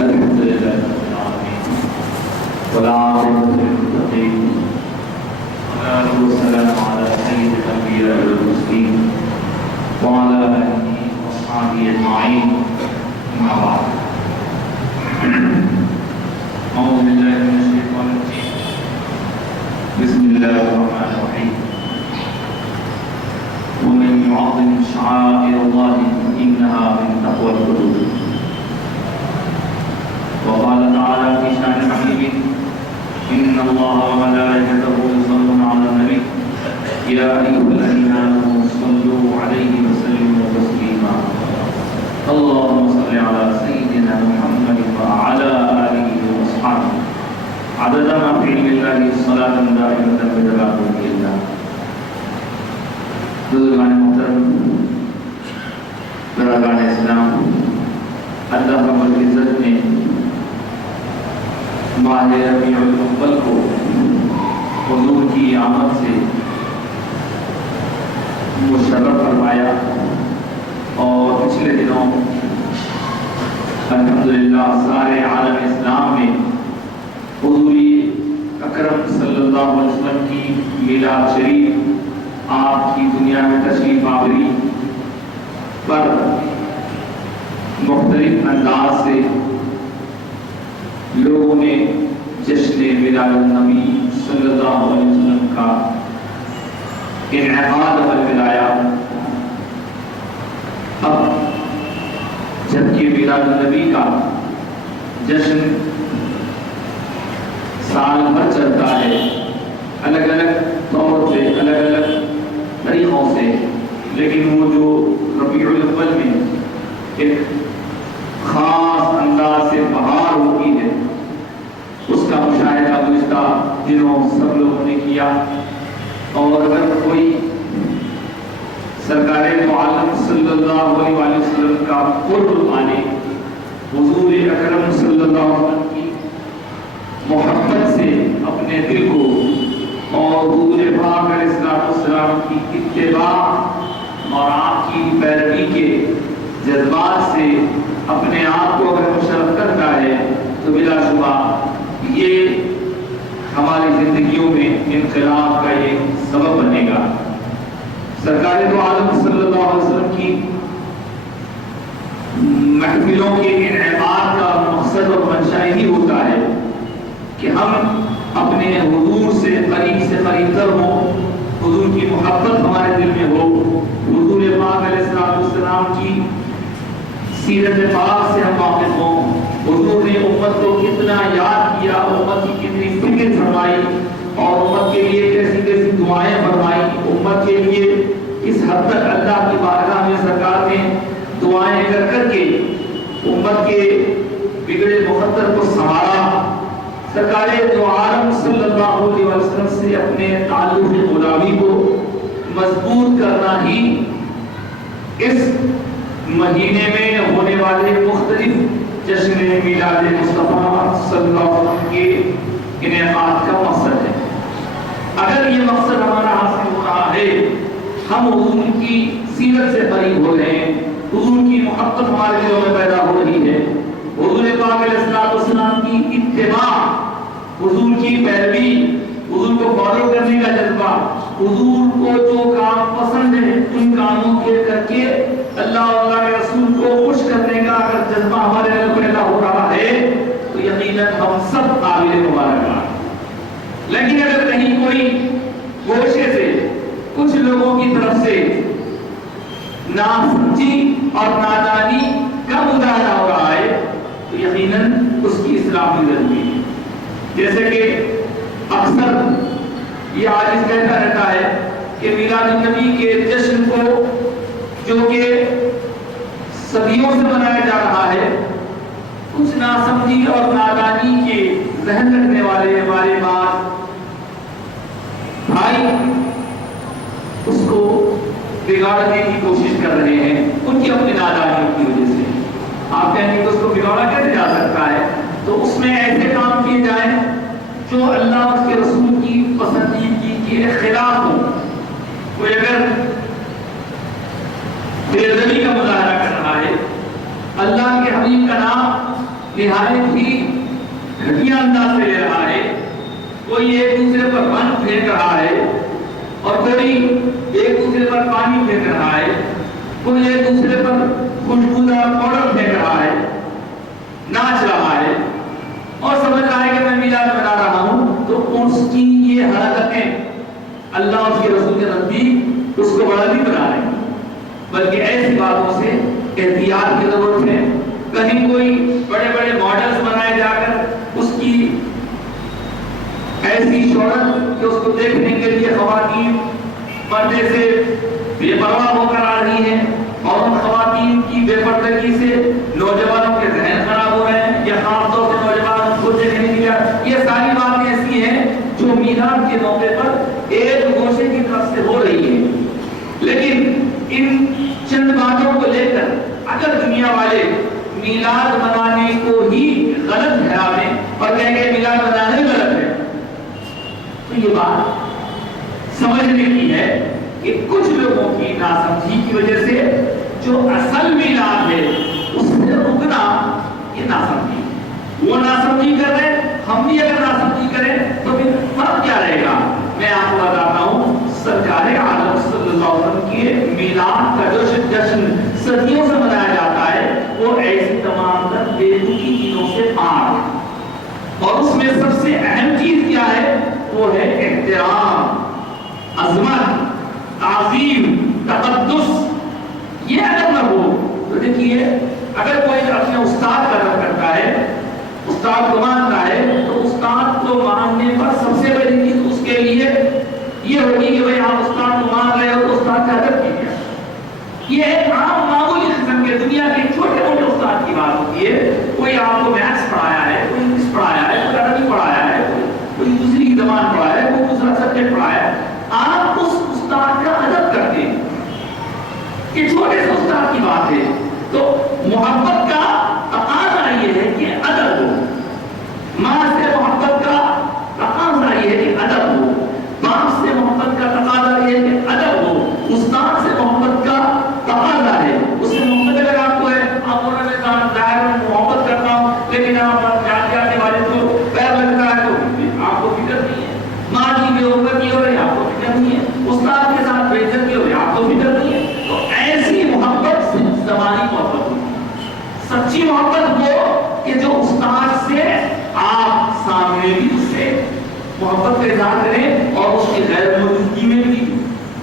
الحمد لله رب العالمين والعاقبة للمتقين والصلاة والسلام على سيد الأنبياء والمرسلين وعلى آله وأصحابه أجمعين أما بعد أعوذ بالله من الشيطان الرجيم بسم الله الرحمن الرحيم ومن يعظم شعائر الله إنها من تقوى القلوب وقال تعالى في شأن حبيبه إن الله وملائكته يصلون على النبي يا أيها الذين آمنوا صلوا عليه وسلموا تسليما اللهم صل على سيدنا محمد وعلى آله وأصحابه عدد ما في علم الله صلاة دائمة بدرجات الله. بزرگان محترم، برادران اسلام، اللہ رب العزت نے ماہ ربیع الاول کو حضور کی آمد سے مشرف فرمایا اور پچھلے دنوں الحمدللہ سارے عالم اسلام میں حضور اکرم صلی اللہ علیہ وسلم کی میلاد شریف آپ کی دنیا میں تشریف آوری پر مختلف انداز سے لوگوں نے جشن میلاد النبی صلی اللہ علیہ وسلم کا انعقاد عمل ملایا. اب جبکہ میلاد النبی کا جشن سال بھر چلتا ہے الگ الگ طور سے الگ الگ طریقوں سے، لیکن وہ جو ربیع الاول میں ایک خاص انداز سے بہار ہوتی ہے اس کا مشاہدہ گزشتہ دنوں سب لوگوں نے کیا. اور اگر کوئی سرکار دو عالم صلی اللہ علیہ وسلم کا قرب مانے، حضور اکرم صلی اللہ علیہ وسلم کی محبت سے اپنے دل کو اور حضور پاک علیہ السلام کی اتباع اور آپ کی پیروی کے جذبات سے اپنے آپ کو اگر مشرف کرتا ہے تو بلا شبہ یہ ہماری زندگیوں میں انقلاب کا ایک سبب بنے گا. سرکار دو عالم صلی اللہ علیہ وسلم کی محفلوں کے انعقاد کا مقصد اور منشا یہی ہوتا ہے کہ ہم اپنے حضور سے قریب تر ہوں، حضور کی محبت ہمارے دل میں ہو، حضور پاک علیہ السلام کی سیرت پاک سے ہم واقف ہوں، حضور نے امت کو کتنا یاد کیا، امت کی کتنی فکر فرمائی اور امت کے لیے کیسی کیسی دعائیں فرمائی، امت کے لیے کس حد تک اللہ کی بارگاہ میں سرکار نے دعائیں کر کے امت کے بگڑے مقدر کو سنوارا. سرکار دو عالم صلی اللہ علیہ وسلم سے اپنے تعلق غلامی کو مضبوط کرنا ہی اس مہینے میں ہونے والے مختلف جشن میلاد مصطفیٰ صلی اللہ علیہ وسلم کے انعقاد کا مقصد ہے. اگر یہ مقصد ہمارا حاصل ہو رہا ہے، ہم حضور کی سیرت سے قریب ہو رہے ہیں، حضور کی محبت ہمارے دلوں میں پیدا ہو رہی ہے، حضور پاک علیہ السلام کی اتباع، حضور کی پیروی، حضور کو فالو کرنے کا جذبہ، حضور کو جو کام پسند ہے ان کاموں کے کر کے اللہ اور اللہ کے رسول کو خوش کرنے کا اگر جذبہ ہمارے دل میں پیدا ہو رہا ہے تو یقیناً ہم سب قابل مبارکباد. لیکن اگر کہیں کوئی گوشے سے کچھ لوگوں کی طرف سے ناسمجھی اور نادانی کا مظاہرہ ہو رہا ہے تو یقیناً اس کی اصلاح کی ضروری ہے. جیسے کہ اکثر یہ عاجز کہتا رہتا ہے کہ میلاد النبی کے جشن کو جو کہ صدیوں سے منایا جا رہا ہے، کچھ ناسمجھی اور نادانی کے ذہن رکھنے والے ہمارے بعض بھائی اس کو بگاڑنے کی کوشش کر رہے ہیں ان کی اپنی نادانیوں کی وجہ سے. آپ کہیں کہ اس کو بگاڑا کیسے جا سکتا ہے؟ تو اس میں ایسے کام کیے جائیں جو اللہ اور اس کے رسول کی پسندیدگی کے خلاف ہو. کوئی اگر بے ادبی کا مظاہرہ کر رہا ہے، اللہ کے حبیب کا نام نہایت ہی گھٹیا انداز سے لے رہا ہے، کوئی ایک دوسرے پر رنگ پھینک رہا ہے اور کوئی ایک دوسرے پر پانی پھینک رہا ہے، کوئی ایک دوسرے پر خوشبودار پاؤڈر پھینک رہا ہے، ناچ رہا ہے اور سمجھ رہا ہے کہ میں میلاد منا رہا ہوں، تو اس کی یہ حرکتیں اللہ اور اس کے رسول کے نزدیک اس کو بڑا نہیں بنا رہے، بلکہ ایسی باتوں سے احتیاط کی ضرورت ہے۔ کہیں کوئی بڑے بڑے ماڈلز بنائے جا کر اس کی ایسی شہرت کہ اس کو دیکھنے کے لیے خواتین پردے سے بے پرواہ ہو کر آ رہی ہیں، اور ان خواتین کی بے پردگی سے نوجوانوں کے ذہن خراب ہو رہے ہیں، یا خاص طور سے نوجوان کو دیکھنے کے لیے، یہ ساری باتیں ایسی ہیں جو میلاد کے موقع پر ایک گوشے کی طرف سے ہو رہی ہے۔ لیکن ان چند باتوں کو لے کر اگر دنیا والے میلاد منانے کو ہی غلط ٹھہراویں اور کہیں کہ میلاد منانا ہی غلط ہے، تو یہ بات سمجھنے کی ہے کہ کچھ لوگوں کی ناسمجھی کی وجہ سے جو اصل میلاد ہے اس سے رکنا یہ ناسمجھی، وہ ناسمجھی کر رہے ہیں، ہم بھی اگر ناسمجھی کریں تو پھر فرق کیا رہے گا؟ میں آپ کو بتاتا ہوں، سرکار عالم صلی اللہ علیہ وسلم کے میلاد کا جو جشن صدیوں سے منایا جاتا ہے وہ ایسی تمام تر بے تکی چیزوں سے پاک، اور اس میں سب سے اہم چیز کیا ہے؟ وہ ہے احترام، عظمت، تعظیم، تقدس۔ یہ اگر نہ ہو تو دیکھیے، اگر کوئی اپنے استاد کا رد کرتا ہے، استاد کو مانتا ہے، تو استاد کو ماننے پر سب سے بڑی چیز اس کے لیے یہ ہوگی کہ بھئی آپ استاد کو مان رہے ہو تو استاد کا ادب کیجیے۔ یہ ایک عام معمولی قسم کے دنیا کے چھوٹے موٹے استاد کی بات ہوتی ہے، کوئی آپ کو میتھس پڑھایا ہے، کوئی انگلش پڑھایا ہے، کوئی عربی پڑھایا ہے، کوئی دوسری زبان پڑھایا ہے، کوئی دوسرا سبجیکٹ پڑھایا ہے، آپ اس استاد کا ادب کرتے ہیں۔ یہ چھوٹے سے استاد کی بات ہے، تو محبت کا تقاضا یہ ہے کہ ادب ہو، ماں سے محبت کا تقاضا یہ ہے کہ ادب ہو، باپ سے محبت کا تقاضا یہ ہے کہ ادب ہو، استاد سے محبت کا تقاضا ہے۔ اس سے محبت اگر آپ کو ہے، آپ بول رہے ہیں ظاہر میں محبت کرتا ہوں لیکن آپ جاتے جاتے والے کو پیر لگتا ہے تو آپ کو فکر نہیں ہے، ماں کی بے عزتی ہو رہی ہے آپ کو فکر نہیں ہے، استاد کے ساتھ بے عزتی ہو رہی ہے آپ کو فکر نہیں ہے۔ تو ایسی محبت صرف زبانی محبت ہوتی ہے۔ سچی محبت وہ کہ جو استاد سے آپ سامنے بھی اس سے محبت کا اظہار کریں اور اس کی غیر موجودگی میں بھی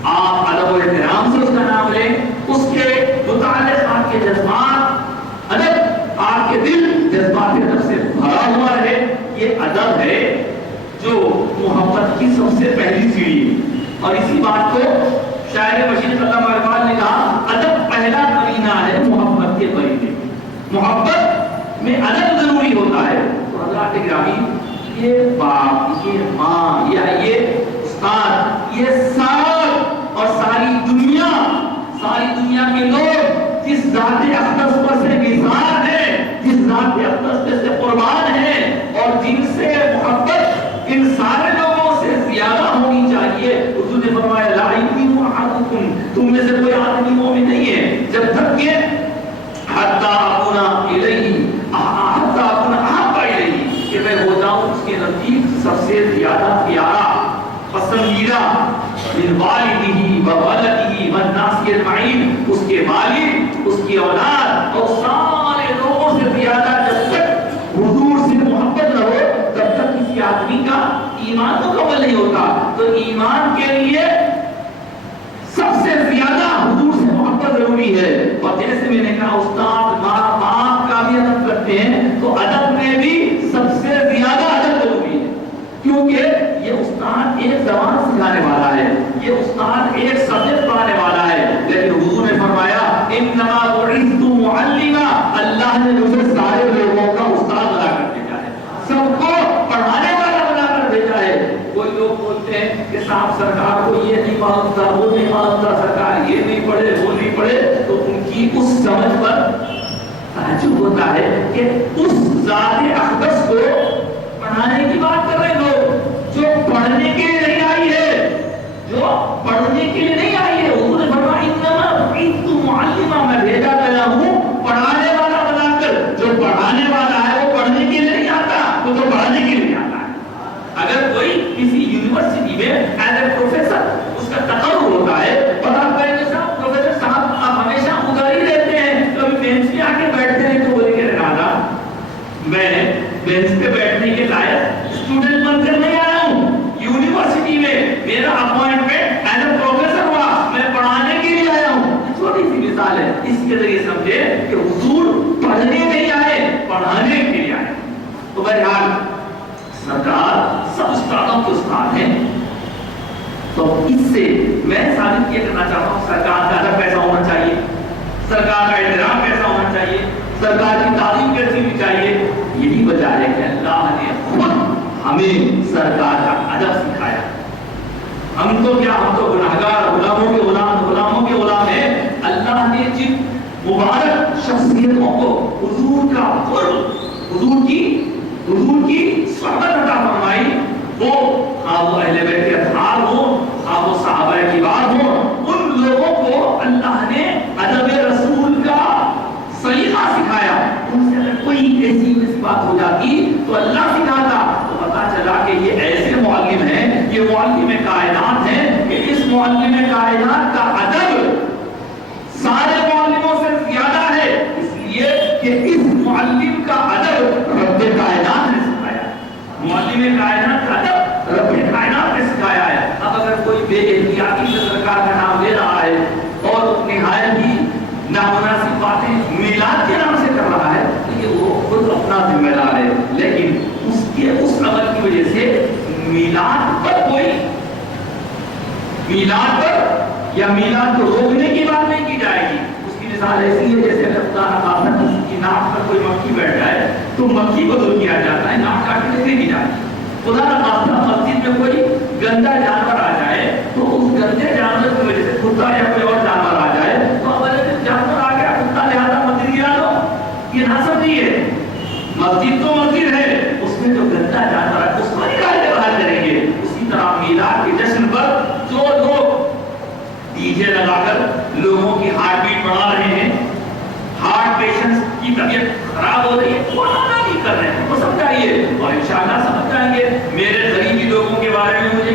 آپ ادب و احترام سے اس کا نام لیں، اس کے متعلق آپ کے جذبات، ادب آپ کے دل جذبات ادب سے بھرا ہوا ہے۔ یہ ادب ہے جو محبت کی سب سے پہلی سیڑھی ہے، اور اسی بات کو شاعر بشیر علامہ اقبال نے کہا، ادب پہلا قرینہ ہے محبت کے قرینے۔ محبت میں ادب ضروری ہوتا ہے۔ تو حضرات گرامی، یہ باپ، یہ ماں یا یہ استاد، یہ سب اور ساری دنیا کے لوگ جس ذات اقدس پر سے نثار ہیں، جس ذات اقدس سے قربان ہیں، اور جن سے محبت ان سارے لوگوں سے زیادہ ہونی چاہیے۔ حضور نے فرمایا لا یؤمن احدکم، تم میں سے کوئی آدمی مومن نہیں ہے جب تک کہ حتی اکون احب الیہ، کہ میں ہو جاؤں اس کے نزدیک سب سے زیادہ پیارا، پسندیدہ، من والدہ و ولدہ والناس اجمعین، اس کے والد، اس کی اولاد اور سارے لوگوں سے زیادہ جب تک حضور سے محبت نہ ہو تب تک کسی آدمی کا ایمان مکمل نہیں ہوتا۔ تو ایمان کے لیے سب سے زیادہ حضور سے محبت ضروری ہے۔ اور جیسے میں نے کہا استاد ماں باپ کا بھی ادب کرتے ہیں، تو ادب میں بھی سب سے زیادہ ادب ضروری ہے، کیونکہ یہ استاد ایک زبان سکھانے والا ہے، یہ استاد ایک سبجیکٹ پڑھانے والا ہے۔ لیکن حضور نے فرمایا انما بعثت معلما، اللہ نے مجھے سارے لوگوں کا استاد بنا کر بھیجا ہے، سب کو پڑھانے والا بنا کر بھیجا ہے۔ کوئی لوگ بولتے ہیں کہ صاحب سرکار کو یہ نہیں معلوم تھا، وہ نہیں معلوم تھا، سرکار یہ نہیں پڑھے، وہ نہیں پڑھے، تو ان کی اس سمجھ پر تعجب ہوتا ہے کہ اس ذات اقدس کو پڑھانے کی بات کر رہے لوگ جو پڑھنے کے لیے نہیں آئی ہے، جو پڑھنے کے لیے نہیں آئی ہے۔ حضور نے فرمایا انما بعثت معلما، میں بھیجا گیا ہوں پڑھانے والا بنا کر۔ جو پڑھانے والا ہے وہ یونیورسٹی میں ایز اے پروفیسر اس کا تقرر ہوتا ہے اور آپ کہیں گے صاحب پروفیسر صاحب آپ ہمیشہ ادھر ہی رہتے ہیں, کبھی بینچ پہ آ کے بیٹھتے ہیں, تو بولے کہ راجا میں بینچ پہ بیٹھنے کے لائق اسٹوڈنٹ بن کر نہیں آیا ہوں, یونیورسٹی میں میرا اپوائنٹمنٹ ایز اے پروفیسر ہوا, میں پڑھانے کے لیے آیا ہوں. چھوٹی سی مثال ہے, اس کے ذریعے سمجھے کہ حضور پڑھنے نہیں آئے, پڑھانے کے لیے آئے. تو بہرحال سرکار سب استادوں کے استاد ہیں, تو اس سے میں ثابت یہ کرنا چاہتا ہوں سرکار کا ادب کیسا ہونا چاہیے, سرکار کا احترام کیسا ہونا چاہیے, سرکار کی تعلیم کیسی ہونی چاہیے. یہی وجہ ہے کہ اللہ نے خود ہمیں سرکار کا ادب سکھایا. ہم تو کیا, ہم تو گناہگار غلاموں کے غلام ہیں. اللہ نے جن مبارک شخصیتوں کو حضور کا قرب, حضور کی صحبت عطا فرمائی, وہ وہ اہل بیت کے اطہار ہوں, وہ صحابہ کبار ہوں, ان لوگوں کو اللہ نے ادب رسول کا سلیقہ سکھایا. ان سے اگر کوئی ایسی بات ہو جاتی تو اللہ سکھاتا, تو پتا چلا کہ یہ ایسے معلم ہیں, یہ معلم کائنات ہیں, کہ اس معلم کائنات کا ادب سارے معلموں سے زیادہ ہے, اس لیے کہ اس معلم کا ادب رب کائنات نے سکھایا. معلم کائنات کا ادب رب کائنات نے سکھایا ہے. اب اگر کوئی بے احتیاطی سے سرکار کا نام لے رہا ہے اور نہایت ہی نامناسب باتیں میلاد کے نام سے کر رہا ہے, تو یہ وہ خود اپنا ذمہ دار ہے, لیکن اس عمل کی وجہ سے میلاد پر یا میلاد کو روکنے کی بات نہیں کی جائے گی. اس کی مثال ایسی ہے جیسے اللہ کی ناک پر کوئی مکھی بیٹھ جائے تو مکھی کو دور کیا جاتا ہے, ناک کاٹ کے نہیں جاتی. خدا نخواستہ مسجد میں کوئی گندا جانور آ جائے تو اس گندے جانور کی وجہ سے کتا یا کوئی اور جانور آ جائے تو اب جانور آ گیا کتا لہٰذا مسجد گرا دو, یہ نہ سمجھیے. مسجد تو مسجد ہے, اس میں جو گندا جانور ہے اس پر نکال کے باہر کریں گے. اسی طرح میلاد کے جشن پر جو لوگ ڈی جے لگا کر لوگوں کی ہارٹ بیٹ بڑھا رہے ہیں, ہارٹ پیشنٹس کی طبیعت خراب ہو رہی ہے, وہ نہیں کر رہے ہیں, وہ سمجھائیے اور انشاءاللہ سمجھ جائیں گے. میرے قریبی لوگوں کے بارے میں مجھے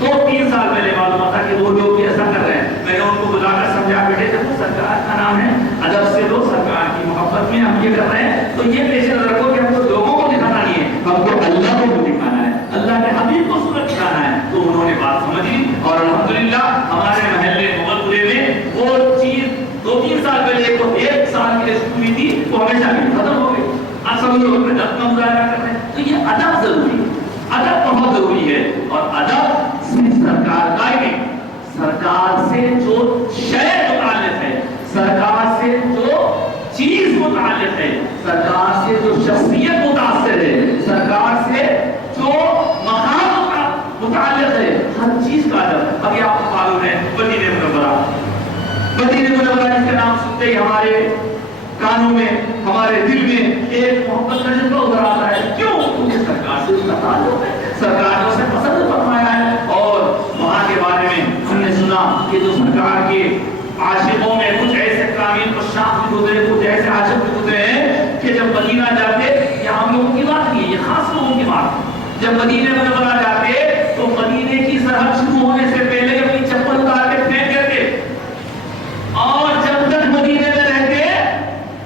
2-3 سال پہلے معلوم تھا کہ وہ لوگ ایسا کر رہے ہیں. میں نے ان کو بلا کر سمجھا, بیٹے جب سرکار کا نام ہے ادب سے لو, سرکار کی محبت میں ہم یہ کر رہے ہیں, تو یہ پیش نظر رکھو کہ ہم کو لوگوں کو دکھانا نہیں ہے, ہم کو اللہ کو دکھانا ہے, اللہ کے حبیب کو صورت دکھانا ہے. تو انہوں نے بات سمجھ لی اور الحمدللہ ہمارے محلے مغل میں وہ چیز 2-3 سال پہلے تو 1 سال کے لیے ہوئی تھی, وہ ہمیشہ بھی ختم ہو گئی. آپ سب لوگ اپنے ادب کا مظاہرہ کر رہے ہیں, تو یہ ادب ضروری ہے, ادب بہت ضروری ہے. اور ادب صرف سرکار کا ہی نہیں, سرکار سے جو شے متعلق ہے, سرکار سے جو چیز متعلق ہے, سرکار سے جو شخصیت متاثر ہے, سرکار سے جو مقام متعلق ہے, ہر چیز کا ادب. ابھی آپ کو معلوم ہے مدینہ منورہ جس کا نام سنتے ہی ہمارے کانوں میں, ہمارے دل میں ایک محبت کا جذبہ ابھر آتا ہے. کیوں؟ کیونکہ سرکار سے اس کا تعلق ہے, سرکار نے اسے پسند فرمایا ہے. اور وہاں کے بارے میں ہم نے سنا کہ جو سرکار کے عاشقوں میں کچھ ایسے کامل پشاپ بھی گزرے, کچھ ایسے عاشق بھی گزرے ہیں کہ جب مدینہ جاتے, یہ ہم لوگوں کی بات نہیں ہے, یہ خاص لوگوں کی بات ہے, جب مدینہ منورہ جاتے تو مدینے کی سرحد شروع ہونے سے پہلے اپنی چپل اتار کے پھینک دیتے, اور جب تک مدینے میں رہتے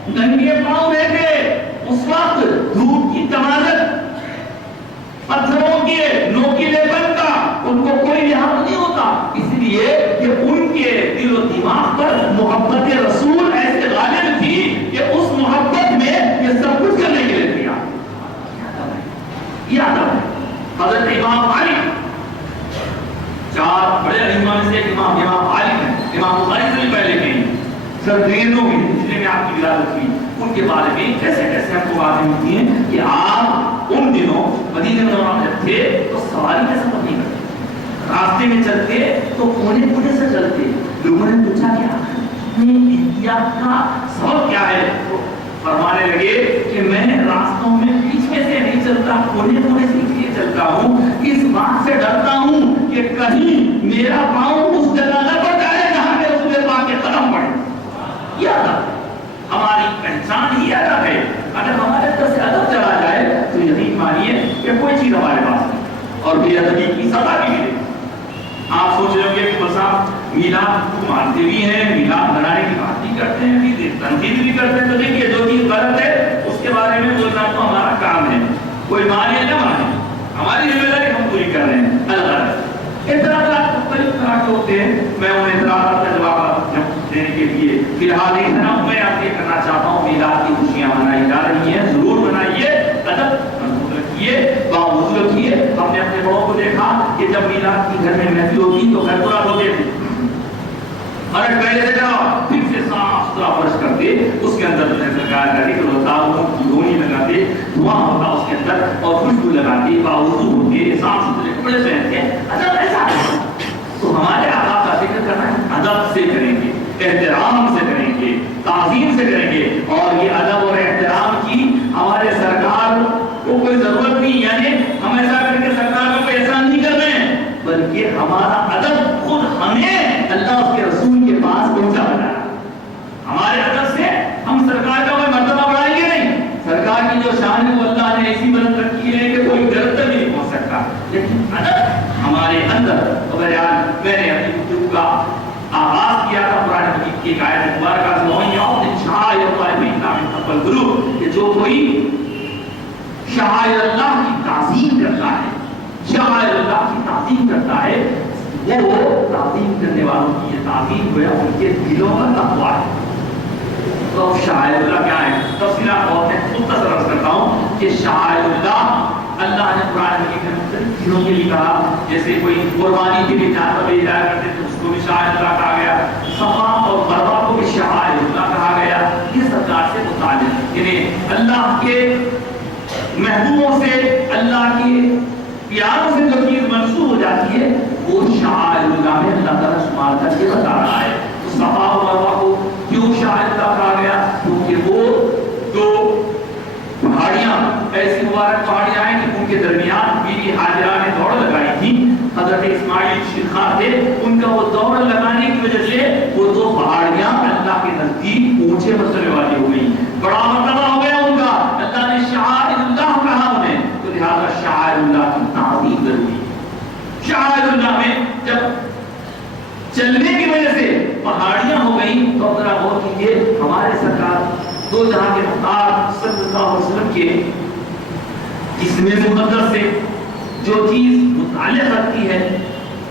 ننگے پاؤں رہتے, اس وقت دھوپ کی تمازت, پتھروں کے نوکیلے پن کا ان کو کوئی لحاظ نہیں ہوتا, اس لیے کہ ان کے دل و دماغ پر محبت رسول ایسے غالب تھی کہ اس محبت میں یہ سب کچھ کرنے کے لیے دیا. یہ ادب ہے. حضرت امام مالک 4 بڑے ائمہ میں سے ایک امام مالک ہیں, امام بخاری سے بھی پہلے کے سردینوں میں جن میں آپ کی ولادت ہوئی, ان کے بارے میں کیسے ہم کو باتیں ہوتی ہیں کہ آپ ان دنوں مدینہ منورہ میں تھے تو سواری کا سفر نہیں کرتے, راستے میں چلتے تو کونے سے چلتے. لوگوں نے پوچھا کہ احتیاط کا سبب کیا ہے, تو فرمانے لگے کہ میں راستوں میں پیچھے سے نہیں چلتا, کونے سے اس لیے چلتا ہوں, اس بات سے ڈرتا ہوں کہ کہیں میرا پاؤں اس جگہ نہ پڑ جائے جہاں پہ رسول پاک کے قدم پڑے. یہ ادب ہماری پہچان, یہ ادب ہے. اگر ہمارے اندر سے ادب چلا جائے تو یقین مانیے کہ کوئی چیز ہمارے پاس نہیں. اور بے ادبی کی سزا بھی ملے. آپ سوچ رہے ہوں گے کہ بس آپ میلاد کو مانتے بھی ہیں, میلاد منانے کی بات بھی کرتے ہیں, بھی تنقید بھی کرتے ہیں, تو دیکھیے جو چیز غلط ہے اس کے بارے میں بولنا تو ہمارا کام ہے. کوئی مانے نہ مانے, ہماری ذمہ داری ہم پوری کر رہے ہیں. الغرض اعتراضات مختلف طرح کے ہوتے ہیں, میں ان اعتراضات کا جواب دینے کے لیے فی الحال ایک طرح میں آپ یہ کرنا چاہتا ہوں, میلاد کی خوشیاں منائی جا رہی ہیں, ضرور منائیے, ادب رکھیے, باوضو رکھیے. ہم نے اپنے بڑوں کو دیکھا کہ جب میلاد کی گھر میں محفل ہوتی تو گھر پورا دھوتے تھے, اور پہلے سے جاؤ پھر سے صاف ستھرا فرش کرتے, اس کے اندر سرکار کا ذکر ہوتا, کی دھونی لگاتے, دھواں ہوتا اس کے اندر, اور خوشبو لگاتے, باوضو ہوتے, صاف ستھرے کپڑے پہنتے. ادب ایسا تو ہمارے آقا کا ذکر کرنا ہے, ادب سے کریں گے, احترام سے کریں گے, تعظیم سے کریں گے. اور یہ ادب اور احترام کی ہمارے سرکار کو کوئی ضرورت نہیں, یعنی ہم ایسا کر کے سرکار کو احسان نہیں کر رہے ہیں, بلکہ ہمارا ادب خود ہمیں اللہ اس کے رسول کے پاس پہنچا رہا ہے. ہمارے ادب سے ہم سرکار کا کوئی مرتبہ بڑھائیں گے نہیں. سرکار کی جو شان ہے وہ اللہ نے ایسی بلند رکھی ہے کہ کوئی گھر تک نہیں پہنچ سکتا, لیکن ادب ہمارے اندر. میں نے اپنی گفتگو کا آغاز کیا تھا قرآن مجید کی ایک آیت مبارکہ سے, کہ جو کوئی شعائر اللہ کی تعظیم کرتا ہے, شعائر اللہ کی تعظیم کرتا ہے, وہ تعظیم کرنے والوں کی یہ تعظیم جو ہے ان کے دلوں کا تقویٰ ہے. تو شعائر اللہ کیا ہے, تفصیلات بہت ہیں, مختصر عرض کرتا ہوں کہ شعائر اللہ اللہ نے قرآن مجید میں مختلف چیزوں کے لیے کہا. جیسے کوئی قربانی کے لیے جانور لے جایا کرتے تو اس کو بھی شعائر اللہ کہا گیا, صفا اور مروا کو بھی شعائر اللہ کہا گیا. یہ سرکار سے متعلق, یعنی اللہ کے محبوبوں سے, اللہ کے پیاروں سے جو چیز منسوخ ہو جاتی ہے وہ شعائر اللہ میں اللہ تعالیٰ شمار کر کے بتا رہا ہے. تو صفا و مروا کو کیوں شعائر اللہ کہا گیا, کیونکہ وہ دو پہاڑیاں ایسی مبارک پہاڑیاں ہیں کہ ان کے درمیان بیوی ہاجرہ نے دوڑ لگائی تھی. حضرت اسماعیل شیخاں تھے, ان کا وہ دوڑ لگانے کی وجہ سے وہ دو پہاڑیاں اللہ کے نزدیک اونچے مرتبے والی ہو گئی, بڑا مرتبہ ہو گیا ان کا. اللہ نے شعائر اللہ کہا انہیں, تو لہذا شعائر اللہ کی تعظیم ضروری ہے. شعائر اللہ میں جب چلنے کی وجہ سے پہاڑیاں ہو گئیں تو ذرا غور کیجیے, ہمارے سرکار دو جہاں کے مختار صلی اللہ علیہ وسلم کے اسم مقدس سے جو چیز متعلق رکھتی ہے,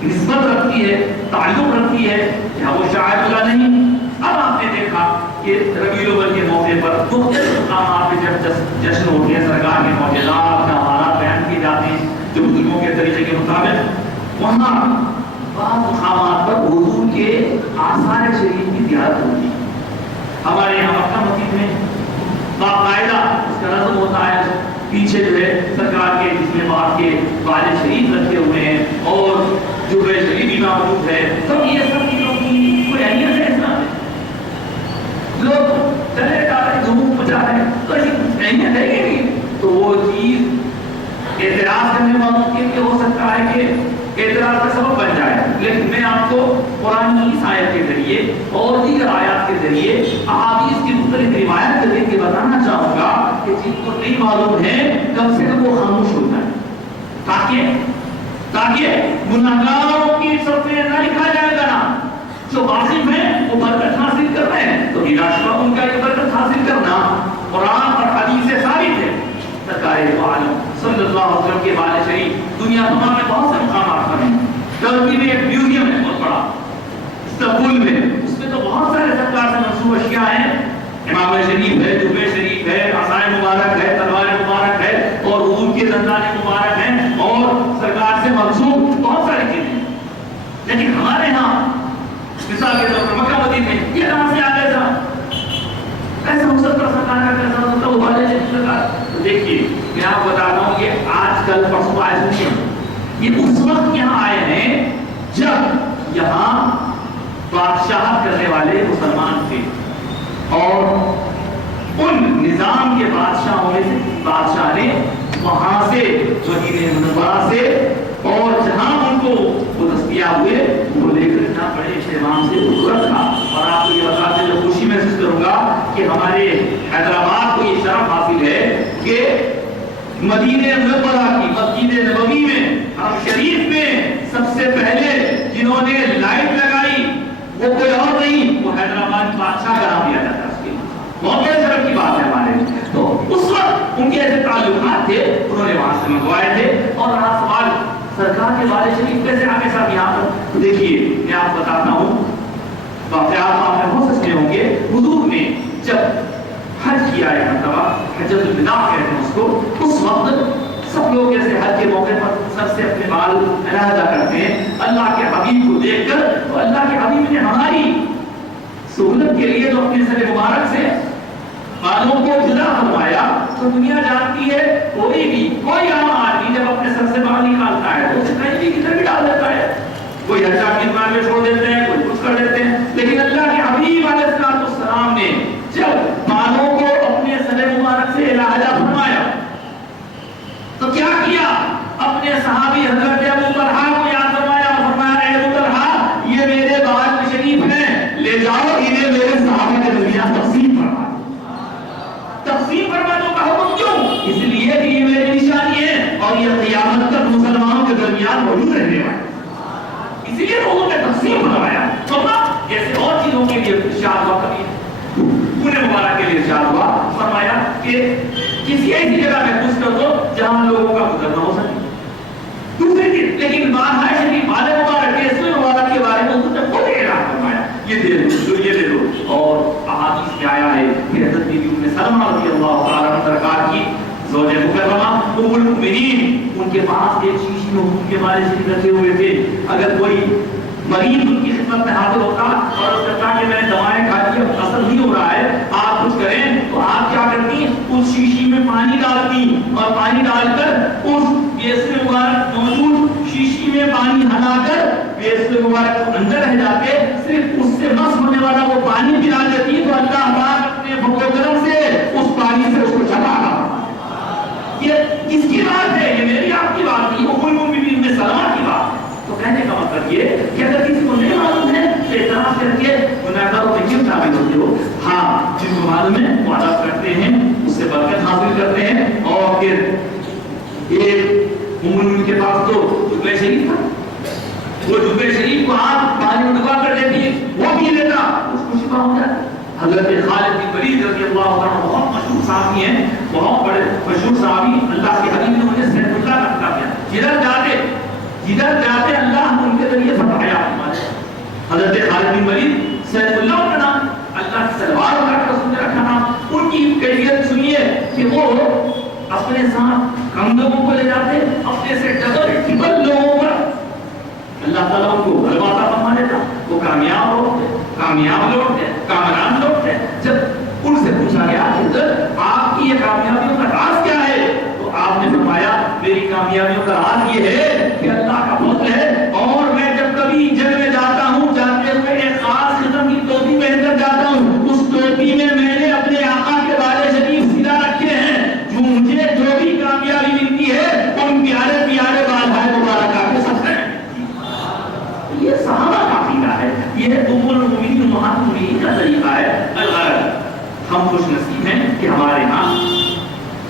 نسبت رکھتی ہے, تعلق رکھتی ہے, کیا وہ شاعر اللہ نہیں؟ اب آپ نے دیکھا کہ ربیع الاول کے موقع پر مختلف مقامات پہ جب جشن ہوتے ہیں, سرکار کے معجزات کا حالات بیان کیے جاتے ہیں جو بزرگوں کے طریقے کے مطابق, وہاں بعض مقامات پر حضور کے آثار شریف کی زیارت ہوتی ہے. ہمارے یہاں مکہ مسجد میں باقاعدہ اس کا رسم ہوتا ہے, پیچھے جو ہے سرکار کے جس میں باپ کے والد شریف رکھے ہوئے ہیں اور جو شریف بھی موجود ہے. تو یہ سب چیزوں کی کوئی اہمیت ہے اسلام میں, لوگ چلے جا رہے دھوم مچا رہے ہیں, تو ایسی اہمیت ہے کہ نہیں. تو وہ چیز اعتراض کرنے والوں کے لیے ہو سکتا ہے کہ اعتراض کا سبب بن جائے, لیکن میں آپ کو قرآن کی اس آیت کے ذریعے اور دیگر آیات کے ذریعے احادیث کی مختلف روایات کے ذریعے بتانا چاہوں گا کہ جن کو نہیں معلوم ہے کم سے کم وہ خاموش ہو جائے, تاکہ گناہگاروں کی صف میں نہ لکھا جائے گا نا. جو واقف ہیں وہ برکت حاصل کر رہے ہیں, تو ناشوا ان کا یہ برکت حاصل کرنا قرآن اور حدیث سے ثابت ہے. سرکار دو عالم صلی اللہ علیہ وسلم کے والد شریف دنیا تمام میں بہت سے مقامات پر ہیں. ترکی میں ایک میوزیم ہے بہت بڑا استنبول میں, اس میں تو بہت سارے سرکار سے منسوب اشیاء ہیں. امام شریف ہے, جبے شریف ہے, عصائے مبارک ہے, تلوار مبارک ہے, اور حضور کے دندان مبارک ہیں, اور سرکار سے منسوب بہت ساری چیزیں ہیں. لیکن ہمارے یہاں مثال کے طور پر مکہ مدینہ میں یہ کہاں سے آ گیا تھا, ایسا ہو سکتا سرکار کا کیسا ہوتا وہ والے سرکار. تو دیکھیے میں آپ بتاتا ہوں, یہ آج کل پرسوں آئے نہیں, یہ اس وقت یہاں آئے ہیں جب یہاں بادشاہت کرنے والے مسلمان تھے, اور ان نظام کے بادشاہوں میں سے بادشاہ نے وہاں سے مدینہ منورہ سے اور جہاں ان کو وہ دستیاب ہوئے وہ لے کر اتنا بڑے اہتمام سے رکھا. اور آپ کو یہ بتاتے ہوئے خوشی محسوس کروں گا کہ ہمارے حیدرآباد کو یہ شرف حاصل ہے کہ مدینہ منورہ کی مسجد نبوی میں حرم شریف میں سب سے پہلے جنہوں نے لائٹ لگائی وہ کوئی اور نہیں، وہ حیدرآباد بادشاہ کا نام لیا جاتا ہے اس کے بہت بڑے شرف کی بات ہے ہمارے لیے۔ تو اس وقت ان کے ایسے تعلقات تھے، انہوں نے وہاں سے منگوائے تھے۔ اور رہا سوال سرکار کے والد شریف کیسے آگے صاحب یہاں پر، دیکھیے میں آپ بتاتا ہوں واقعات آپ میں ہو سکتے ہوں گے۔ حضور نے جب حج کیا ہے مرتبہ، حجۃ الوداع کہتے ہیں اس کو، اس وقت سب لوگ جیسے حج کے موقع پر سب سے اپنے بال علیحدہ کرتے ہیں اللہ کے حبیب کو دیکھ کر، تو اللہ کے حبیب نے ہماری سہولت کے لیے جو اپنے سر مبارک سے بالوں کو جدا فرمایا۔ تو دنیا جانتی ہے کوئی عام آدمی جب اپنے سر سے بال نکالتا ہے تو اسے کہیں بھی کدھر بھی ڈال دیتا ہے، کوئی حجہ کی دکان میں چھوڑ دیتے ہیں، کوئی کچھ کر دیتے ہیں۔ لیکن اللہ کے حبیب علیہ السلام نے جب بالوں کو اپنے سر مبارک سے علیحدہ فرمایا تو کیا کیا؟ اپنے صحابی حضرت ابو طلحہ کو یاد فرمایا اور فرمایا اے ابو طلحہ یہ میرے بال شریف ہیں، لے جاؤ انہیں میرے صحابہ کے درمیان تقسیم فرما دو۔ کا حکم کیوں؟ اس لیے کہ یہ میری نشانی ہے اور یہ قیامت تک مسلمانوں کے درمیان موجود رہنے والا ہے، اسی لیے لوگوں نے تقسیم فرمایا۔ جیسے اور چیزوں کے لیے ارشاد ہوا، کبھی پورے مبارک کے لیے ارشاد ہوا، فرمایا کہ کسی ایسی جگہ محفوظ کر دو جہاں لوگوں کا گزرنا ہو سکے۔ دوسری چیز لیکن بال شریف بال مبارک کے اسم مبارک کے بارے میں انہوں نے خود اعلان فرمایا یہ دے دو یہ دے دو۔ اور احادیث میں آیا ہے کہ حضرت بی بی ام سلمہ رضی اللہ تعالیٰ عنہ سرکار کی زوجہ مکرمہ ام المؤمنین، ان کے پاس ایک شیشی میں ان کے بال شریف رکھے ہوئے تھے۔ اگر کوئی مریض ان کی خدمت میں حاضر ہوتا اور اس کہتا کہ میں نے دوائیں کھا لی اب اثر نہیں ہو رہا ہے آپ کچھ کریں، تو آپ کیا کرتی اس شیشی میں پانی ڈالتی اور پانی ڈال کر اس بیسر مبارک موجود شیشی میں پانی ہلا کر بیسر مبارک کو اندر رہ جاتے، صرف اس سے مس ہونے والا وہ پانی پلا دیتی تو اللہ پاک اپنے فضل و کرم سے اس پانی سے اس کو چھپانا۔ یہ کس کی بات ہے؟ یہ میری آپ کی بات نہیں، ام المؤمنین میں سلمہ کی بات۔ تو کہنے کا مطلب یہ کہ اگر کسی کو نہیں معلوم ہے تو اعتراف کر کے گناہگاروں میں کیوں ثابت ہوتے ہو؟ ہاں جن کو معلوم ہے وہ ادا کرتے ہیں، اس سے برکت حاصل کرتے ہیں۔ اور پھر ایک مومن کے پاس تو جبہ شریف تھا، وہ جبہ شریف کو آپ پانی میں ڈبا کر دیتی ہے، وہ پی لیتا، اس کو شفا ہو جاتا۔ حضرت خالد بن ولید رضی اللہ عنہ بہت مشہور صحابی ہیں، بہت بڑے مشہور صحابی، اللہ کے حبیب نے انہیں سیف اللہ کا خطاب کیا، جدھر جاتے اللہ ان کے ذریعے فتحیا ہمارے۔ حضرت خالد بن ولید سیف اللہ کا نام، اللہ کی سلوار اللہ کے رسول نے رکھا نام۔ ان کی کیفیت سنیے کہ وہ اپنے ساتھ کم لوگوں کو لے جاتے، اپنے سے ڈبل لوگوں پر اللہ تعالیٰ ان کو غلبہ فرما دیتا، وہ کامیاب لوٹتے، کامران لوٹتے۔ جب ان سے پوچھا گیا کہ آپ کی یہ کامیابیوں کا راز کیا ہے، تو آپ نے فرمایا میری کامیابیوں کا راز یہ ہے کہ اللہ کا فضل ہے، اور میں جب کبھی جنگ میں جاتا ہوں جاتے ہوئے ایک خاص قسم کی ٹوپی پہن کر جاتا ہوں، اس ٹوپی میں میں نے اپنے آقا کے بال شریف سلا رکھے ہیں، جو مجھے جو بھی کامیابی ملتی ہے ان پیارے پیارے بال بھائی مبارکہ کے ساتھ ہے۔ یہ صحابہ کا عقیدہ ہے، یہ ام المؤمنین المؤمنین کا طریقہ ہے۔ الغرض ہم خوش نصیب ہیں کہ ہمارے ہاں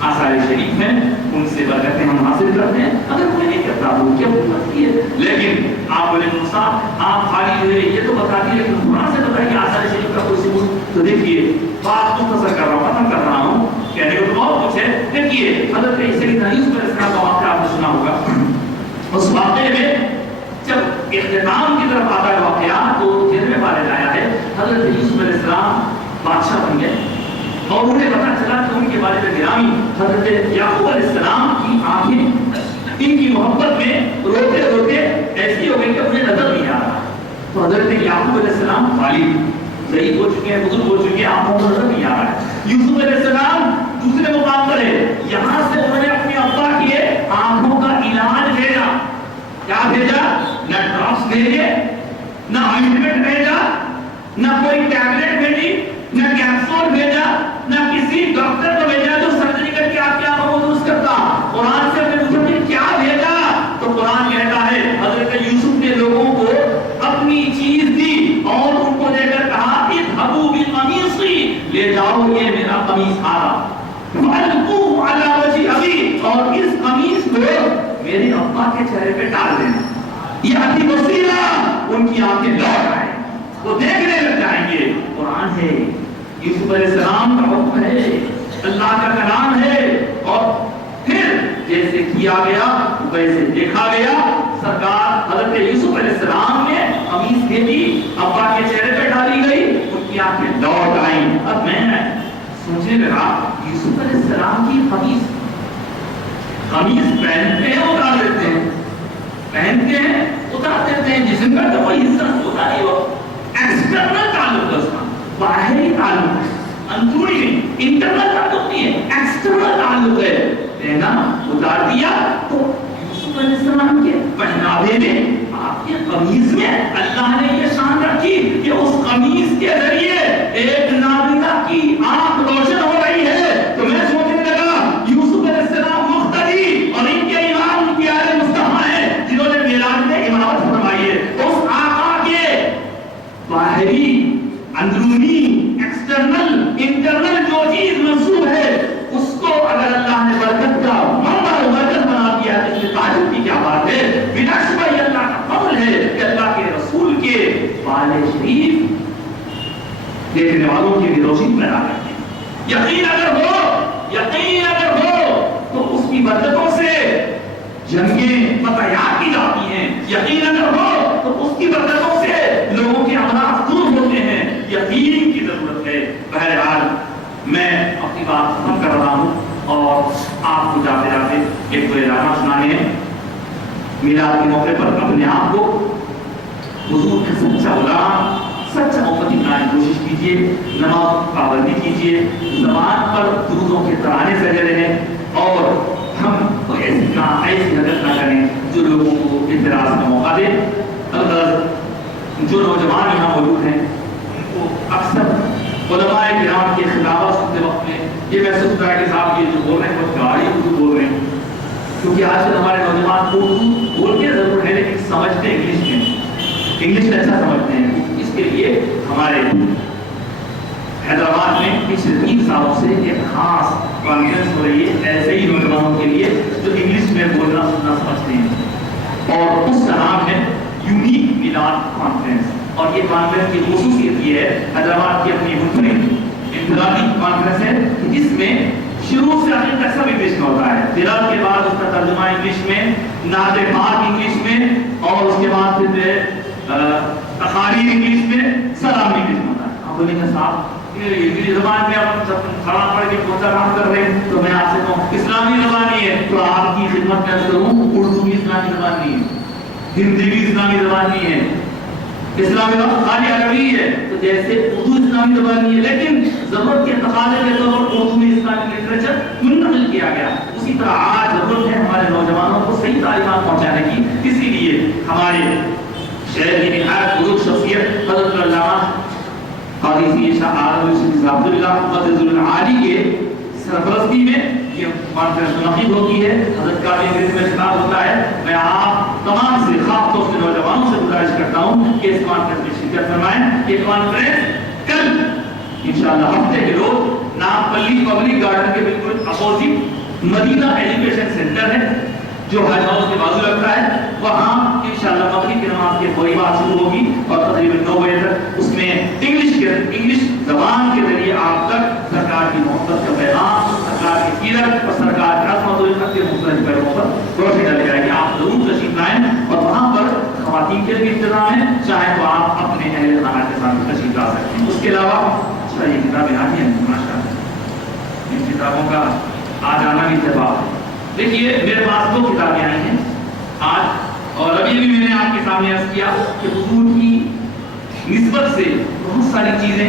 آثار شریف ہیں، ان سے برکتیں ہم حاصل کرتے ہیں۔ اگر کوئی نہیں کرتا تو کیا بولتی ہے، لیکن آپ بولے صاحب آپ خالی جو ہے یہ تو بتا دیے، لیکن قرآن سے بتائیے آثار شریف کا کوئی ثبوت۔ تو دیکھیے بات مختصر کر رہا ہوں، ختم کر رہا ہوں، کہنے کو تو بہت کچھ ہے۔ دیکھیے حضرت سیدنا یوسف علیہ السلام کا واقعہ آپ نے سنا ہوگا، اس واقعے میں جب اختتام کی طرف آتا ہے واقعہ تو 13ویں پارے میں آیا ہے حضرت یوسف علیہ السلام بادشاہ بن گئے، اور انہیں پتا چلا کہ ان کے والد گرامی حضرت یعقوب علیہ السلام کی آنکھیں ان کی محبت میں روتے روتے ایسی ہو گئی کہ انہیں نظر نہیں آ رہا۔ تو حضرت یعقوب علیہ السلام والد ضعیف ہو چکے ہیں، بزرگ ہو چکے ہیں، آنکھوں کو نظر نہیں آ رہا ہے۔ یوسف علیہ السلام دوسرے مقام پر ہے، یہاں سے انہوں نے اپنے ابا کے آنکھوں کا علاج بھیجا۔ کیا بھیجا؟ نہ ڈراپس بھیجے، نہ آئنٹمنٹ بھیجا، نہ کوئی ٹیبلٹ بھیجی، نہ کیپسول بھیجا، نہ کسی ڈاکٹر کو بھیجا جو سرجری کر کے آپ کی آنکھوں کو درست کرتا۔ قرآن سے اپنے پوچھا کہ کیا بھیجا، تو قرآن کہتا ہے حضرت یوسف نے لوگوں کو اپنی چیز دی اور ان کو دے کر کہا اذهبوا بقمیصی، لے جاؤ یہ میرا قمیص آ رہا، کو میرے ابا کے چہرے پہ ڈال دینا، یہ اپنی وسیلہ ان کی آنکھیں لوٹ آئے، وہ دیکھنے لگ جائیں گے۔ قرآن ہے، یوسف علیہ السلام کا حکم ہے، اللہ کا کلام ہے، اور پھر جیسے کیا گیا ویسے دیکھا گیا۔ سرکار حضرت یوسف علیہ السلام نے قمیص بھیجی، ابا کے چہرے پہ ڈالی گئی، ان کی آنکھیں لوٹ آئیں۔ اب میں سوچنے لگا یوسف علیہ السلام کی قمیص پہنتے ہیں اتار دیتے ہیں، پہنتے ہیں اتار دیتے ہیں، جسم کا تو کوئی حصہ ہوتا نہیں، وہ ایکسٹرنل تعلق ہے، اس کا باہری تعلق ہے، اندرونی نہیں، انٹرنل تعلق نہیں ہے، ایکسٹرنل تعلق ہے، پہنا اتار دیا۔ تو یوسف علیہ السلام کے پہناوے میں، آپ کے قمیص میں اللہ نے یہ شان رکھی کہ اس قمیص کے ذریعے ایک نابینا کی آنکھ روشن ہو رہی ہے۔ تو میں سوچنے لگا یوسف علیہ السلام مقتدی اور ان کے امام ان کے آل مصطفیٰ ہیں جنہوں نے میراث میں امامت فرمائی ہے، اس آقا کے باہری، اندرونی، ایکسٹرنل، انٹرنل جو چیز منسوب ہے، اس کو اگر اللہ نے برکت کا منبع برکت بنا دیا تو اس میں تعجب کی کیا بات ہے؟ بلا شبہ یہ اللہ کا فضل ہے کہ اللہ کے رسول کے بال شریف دیکھنے والوں کی بھی روشنی پیدا کرتے ہیں۔ یقین اگر ہو تو اس کی برکتوں سے جنگیں فتحیات کی جاتی ہیں، یقین اگر ہو تو اس کی برکتوں سے لوگوں کے امراض دور ہوتے ہیں، یقین کی ضرورت ہے۔ بہرحال میں اپنی بات ختم کر رہا ہوں اور آپ کو جاتے جاتے ایک دو اعلانات سنانے ہیں۔ میلاد کے موقع پر اپنے آپ کو حضور کا سچا غلام، سچا امتی بنانے کی کوشش کیجیے، نماز پابندی کیجیے، زبان پر درودوں کے ترانے سجے رہیں، اور ہم ایسی حرکت نہ کریں جو لوگوں کو اعتراض کا موقع دے۔ اگر جو نوجوان یہاں موجود ہیں ان کو اکثر علماء کرام کے خطابات سنتے وقت میں یہ محسوس ہوتا ہے کہ صاحب یہ جو بول رہے ہیں بہت گاڑی اردو بول رہے ہیں، کیونکہ آج کل ہمارے نوجوان اردو بولتے ضرور ہے لیکن سمجھتے ہیں انگلش میں ایسا سمجھتے ہیں۔ اس کے لیے ہمارے حیدرآباد میں پچھلے 3 سالوں سے ایک خاص کانفرنس ہو رہی ہے ایسے ہی نوجوانوں کے لیے جو انگلش میں بولنا سننا سمجھتے ہیں، اور اس کا نام ہے یونیک میلاد کانفرنس۔ اور یہ کانفرنس کی خصوصیت یہ ہے، حیدرآباد کی اپنی منفرد انفرادی کانفرنس ہے کہ جس میں شروع سے آخر تک سب انگلش میں ہوتا ہے، تلاوت کے بعد اس کا ترجمہ انگلش میں، نعت پاک انگلش میں، اور اس کے بعد پھر تقاریر انگلش میں، سلام انگلش میں ہوتا ہے۔ آپ بولیں گے صاحب یہ انگلش زبان میں آپ کھڑا پڑھ کے کون سا کام کر رہے ہیں؟ تو میں آپ سے کہوں اسلامی زبان ہی ہے، تو آپ کی خدمت میں عرض کروں اردو بھی اسلامی زبان نہیں ہے، ہندی بھی اسلامی زبان نہیں ہے، اسلامی زبان خالی عربی ہے۔ تو جیسے اردو اسلامی زبان نہیں ہے لیکن ضرورت کے تقاضے کے طور پر اردو میں اسلامی لٹریچر منتقل کیا گیا، اسی طرح آج ضرورت ہے ہمارے نوجوانوں کو صحیح تعلیمات پہنچانے کی۔ اسی لیے ہمارے شہر کی نہایت بزرگ شخصیت حضرت علامہ قاضی سید شاہ عالم یوسف عبداللہ مدد العالی کے سرپرستی میں یہ کانفرنس منعقد ہوتی ہے، حضرت کا بھی میں خطاب ہوتا ہے۔ میں آپ تمام سے خاص طور سے نوجوانوں سے گزارش کرتا ہوں کہ اس کانفرنس میں شرکت فرمائیں۔ یہ کانفرنس کل انشاءاللہ ہفتے کے روز ناپلی پبلک گارڈن کے بالکل اپوزٹ مدینہ ایجوکیشن سینٹر ہے جو حج ہاؤس کے بازو لگتا ہے، وہاں انشاءاللہ مغرب کی نماز کے فوری بعد شروع ہوگی اور تقریباً 9 بجے تک اس میں انگلش زبان کے ذریعے آپ تک سرکار کی محبت کا پیغام، سرکار کی سیرت اور سرکار کی عظمت و عزت کے مختلف پہلوؤں پر روشنی ڈالی جائے گی۔ آپ ضرور تشریف لائیں، اور وہاں پر خواتین کے بھی انتظام ہے، چاہے تو آپ اپنے اہل خانہ کے ساتھ تشریف لا سکتے ہیں۔ اس کے علاوہ اچھا یہ کتابیں آتی ہیں ماشاءاللہ، ان کتابوں کا آج آنا بھی اتفاق ہے۔ دیکھیے میرے پاس 2 کتابیں آئی ہیں آج، اور ابھی بھی میں نے آپ کے سامنے عرض کیا کہ حضور کی نسبت سے بہت ساری چیزیں